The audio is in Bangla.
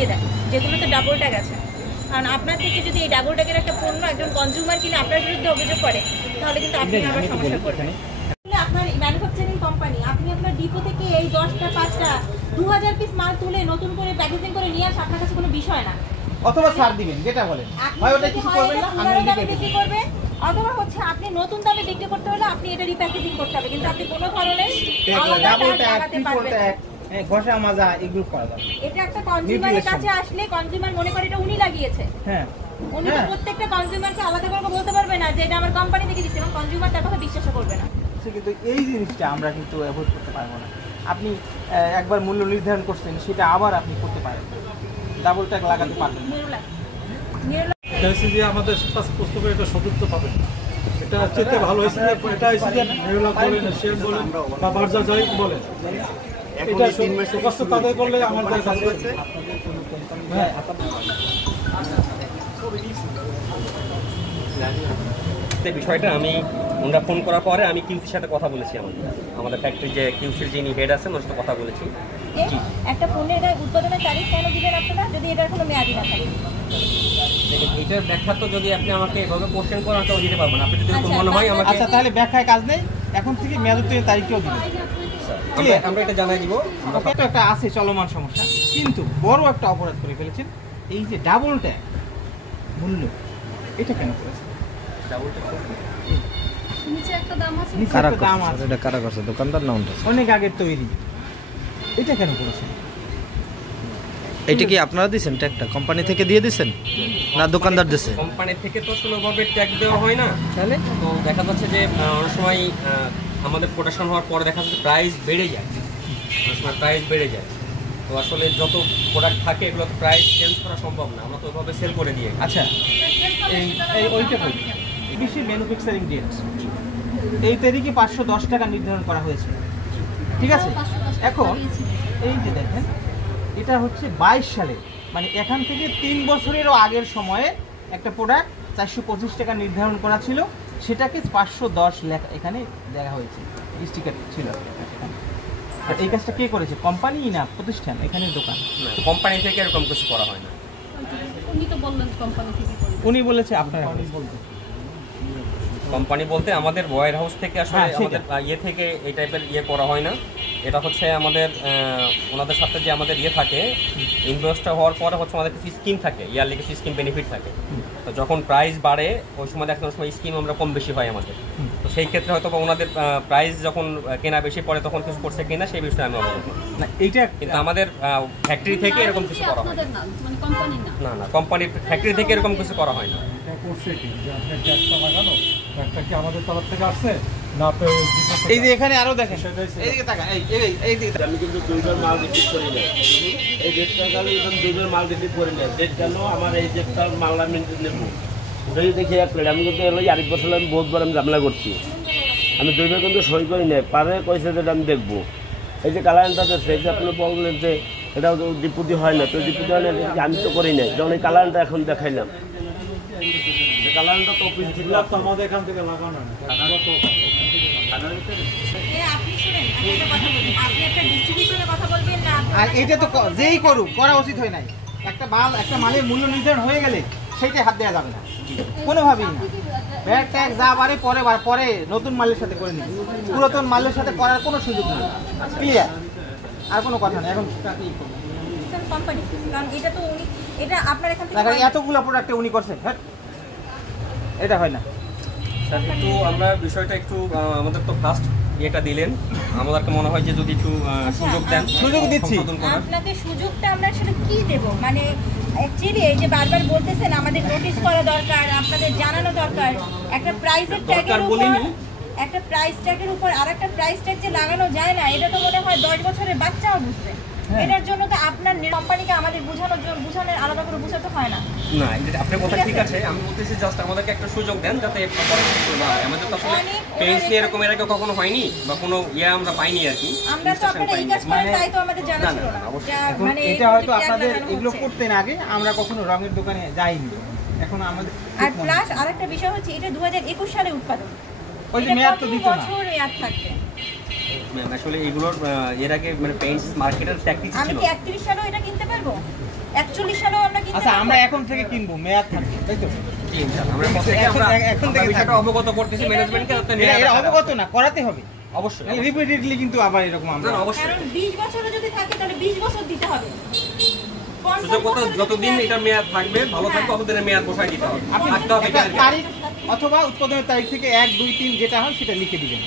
দিয়ে দেন, যেগুলোতে ডাবল ট্যাগ আছে। কারণ আপনার থেকে যদি এই ডাবল ট্যাগের একটা পণ্য একজন কনজিউমার কিনে আপনার বিরুদ্ধে অভিযোগ করে, তাহলে কিন্তু আপনি আবার সমস্যা করবেন। আপনার ম্যানুফ্যাকচারিং কোম্পানি, আপনি আপনার ডিপো থেকে এই 10টা 5টা 2000 পিস মাল তুলে নতুন করে প্যাকেজিং করে নিয়ে আসা আপনার কাছে কোনো বিষয় না। অথবা ছাড় দিবেন, যেটা বলেন হয় ওটা কিছু করবেন না, আমি বিক্রি করবেন, অথবা হচ্ছে আপনি নতুন দামে বিক্রি করতে হলে আপনি এটা রিপ্যাকেজিং করতে হবে, কিন্তু আপনি কোনো ধরনের ডাবল ট্যাগ, ট্রিপল ট্যাগ, ঘষা মাজা এগুলো করা যাবে। এটা একটা কনজিউমারের কাছে আসলে কনজিউমার মনে করে এটা উনি লাগিয়েছে। হ্যাঁ, উনি তো প্রত্যেকটা কনজিউমারকে আলাদা করে বলতে পারবে না যে এটা আমার কোম্পানি থেকে দিয়েছে, এবং কনজিউমার তার কথা বিশ্বাস করবে না। কিন্তু এই জিনিসটা আমরা কিন্তু অ্যাভয়েড করতে পারবো না। আপনি একবার মূল্য নির্ধারণ করছেন, সেটা আবার আপনি করতে পারেন, ডাবল ট্যাগ লাগাতে পারবেন না। যে আমাদের পুস্তকের একটা সদুত্ব পাবেন, এটা চেতে ভালো হয়েছে। এটা হয়েছে যে মেরুলা বলেন, শেয়ার বলেন বা বার্জা যাই বলেন, এটা কষ্ট তাদের করলে আমাদের কাছে হ্যাঁ। বিষয়টা আমি ওনারা ফোন করার পরে আমি কিউসির সাথে কথা বলেছি, আমাদের ফ্যাক্টরি যে কিউসির যিনি হেড আছেন ওর সাথে কথা বলেছি। একটা পণ্যের উৎপাদনের তারিখ কেন দিবেন আপনারা যদি এটার কোনো মেয়াদি না থাকে? এটার ব্যাখ্যা তো যদি আপনি আমাকে এভাবে কোশ্চেন করেন তো দিতে পারবেন, আপনি যদি মনে হয় আমাকে। আচ্ছা, তাহলে ব্যাখ্যায় কাজ নেই, এখন থেকে মেয়াদোত্তীর্ণের তারিখটাও দিবেন, আমরা এটা জানাই দিব। একটা আছে চলমান সমস্যা, কিন্তু বড় একটা অপরাধ করে ফেলেছেন। এই যে ডাবল ট্যাগ মূল্য, এটা কেন করেছেন? ডাবল ট্যাগ নিচে একটা দাম আছে, এটা কারা করছে? দোকানদার না ওটা? অনেক আগের তৈরি, এটা কেন করেছেন? এটা কি আপনারা দিয়েছেন ট্যাগটা? কোম্পানি থেকে দিয়ে দিয়েছেন না দোকানদার দিয়েছে? কোম্পানি থেকে তো সুলভভাবে ট্যাগ দেওয়া হয় না, তাহলে তো দেখা যাচ্ছে যে অনেক সময় আমাদের প্রোডাকশন হওয়ার পরে দেখা যাচ্ছে প্রাইস বেড়ে যায়, অনেক সময় প্রাইস বেড়ে যায়। তো আসলে যত প্রোডাক্ট থাকে এগুলো তো প্রাইস চেঞ্জ করা সম্ভব না, আমরা তো ওইভাবে সেল করে দিয়ে। আচ্ছা, এই ওইটা কই বেশি ম্যানুফ্যাকচারিং ডেট এই তারিখে 510 টাকা নির্ধারণ করা হয়েছে, ঠিক আছে? এখন এই যে দেখেন, এটা হচ্ছে 22 সালে, মানে এখান থেকে 3 বছরেরও আগের সময়ে একটা প্রোডাক্ট 425 টাকা নির্ধারণ করা ছিল, সেটাকে 510 লেখা এখানে দেখা হয়েছে, স্টিকার ছিল। এই কাজটা কে করেছে? কোম্পানি না প্রতিষ্ঠান? এখানে দোকান? কোম্পানি থেকে এরকম কিছু করা হয় না। উনি তো বললেন কোম্পানি থেকে, উনি বলেছে আপনারা বলতে। কোম্পানি বলতে আমাদের ওয়্যার হাউস থেকে আসলে আমাদের ইয়ে থেকে এই টাইপের ইয়ে করা হয় না। এটা হচ্ছে আমাদের ওনাদের সাথে যে আমাদের ইয়ে থাকে, ইনভেস্টটা হওয়ার পরে হচ্ছে আমাদের কিছু স্কিম থাকে, ইয়ারলি কিছু স্কিম বেনিফিট থাকে। তো যখন প্রাইস বাড়ে ওই সময় দেখেন সময় স্কিম আমরা কম বেশি হয় আমাদের, তো সেই ক্ষেত্রে হয়তো ওনাদের প্রাইস যখন কেনা বেশি পড়ে তখন কিছু করছে কিনা সেই বিষয়ে আমি অবগত না। এইটা কিন্তু আমাদের ফ্যাক্টরি থেকে এরকম কিছু করা হয় না। না, কোম্পানির ফ্যাক্টরি থেকে এরকম কিছু করা হয় না। করছে কি যে আপনি ট্যাক্সটা লাগানো, ট্যাক্সটা কি আমাদের তরফ থেকে আসছে না? এই যে এখানে আরো দেখেন, এইদিকে তাকান, এইদিকে আমি কিন্তু 2বার মাল রিসিভ করি না, এই ডেটটা গেল 2বার মাল রিসিভ করি না, ডেট গেল আমার এই ডেটটার মাল আমি নেবো, ওটাই দেখি এক প্লেট। আমি কিন্তু এলো আরেক বছর আমি বহুতবার আমি ঝামেলা করছি, আমি 2বার কিন্তু সই করি নাই, পারে কইছে যেটা আমি দেখবো। এই যে কালারটা দেখছে, এই যে আপনি বললেন যে এটা ডিপুটি হয় না, তো ডিপুটি হয় না, আমি তো করি নাই, যখন এই কালারটা এখন দেখাইলাম, কালারটা তো অফিস ছিল আমাদের এখান থেকে লাগানো না। আর এটা তো যেই করুক করা উচিত হয় নাই। একটা মালের মূল্য নির্ধারণ হয়ে গেলে সেইটাই হাত দেওয়া যাবে না কোনোভাবেই না। ব্যাট ট্যাগ যা বাড়ে পরে নতুন মালের সাথে করে নিন, পুরাতন মালের সাথে করার কোনো সুযোগ নেই। ক্লিয়ার? আর কোনো কথা নেই। এখন এতগুলো প্রোডাক্টে উনি করছেন, হ্যাঁ এটা হয় না। স্যার একটু আমরা বিষয়টা একটু আমাদের তো ফার্স্ট ইয়েটা দিলেন, আমাদেরকে মনে হয় যে যদি একটু সুযোগ দেন। সুযোগ দিচ্ছি আপনাকে, সুযোগটা আমরা আসলে কি দেব? মানে অ্যাকচুয়ালি এই যে বারবার বলতেছেন আমাদের নোটিশ করা দরকার, আপনাদের জানানো দরকার, একটা প্রাইসের ট্যাগের উপর একটা প্রাইস ট্যাগের উপর আরেকটা প্রাইস ট্যাগ যে লাগানো যায় না, এটা তো মনে হয় 10 বছরের বাচ্চাও বুঝবে। এটার জন্য তো আপনার কোম্পানিকে আমাদের বোঝানোর আলাদা করে বোঝাতে হয় না। না, এটা আপনার কথা ঠিক আছে, আমি বলতেছি জাস্ট আমাদেরকে একটা সুযোগ দেন যাতে আমাদের তো আসলে পেজ নিয়ে এরকম এর আগে কখনো হয়নি বা কোনো আমরা পাইনি আর কি। আমরা তো আপনারা এই কাজ করেন তাই তো আমাদের জানা ছিল না। মানে এটা হয়তো আপনাদের এগুলো করতেন আগে, আমরা কখনো রঙের দোকানে যাইনি, এখন আমাদের। আর প্লাস আরেকটা বিষয় হচ্ছে এটা 2021 সালে উৎপাদন, ওই যে মেয়াদ তো দিত না, বছর মেয়াদ থাকবে। আসলে এগুলোর এর আগে মানে পেইন্টস মার্কেটের ট্যাক্টিস ছিল। আমি কি 31 সালেও এটা কিনতে পারবো? 41 সালেও আমরা কিনতে আচ্ছা পারবো? আমরা এখন থেকে কিনবো, মেয়াদ থাকবে তাই তো? জি, ইনশাআল্লাহ। আমরা এখন থেকে বিষয়টা অবগত করতেছি ম্যানেজমেন্টকে, যাতে এরা অবগত না, করাতে হবে অবশ্যই রিপিটেডলি, কিন্তু আবার এরকম আমরা না, অবশ্যই কারণ 20 বছরও যদি থাকে তাহলে 20 বছর দিতে হবে। 50 সুযোগ মতো বছর যতদিন যদি এটা মেয়াদ থাকবে, ভালো থাকবে, ততদিনের মেয়াদ বসাই দিতে হবে, আপনি থাকতে হবে একটা এটার। তারিখ অথবা উৎপাদনের তারিখ থেকে 1, 2, 3 যেটা হয় সেটা লিখে দিবেন।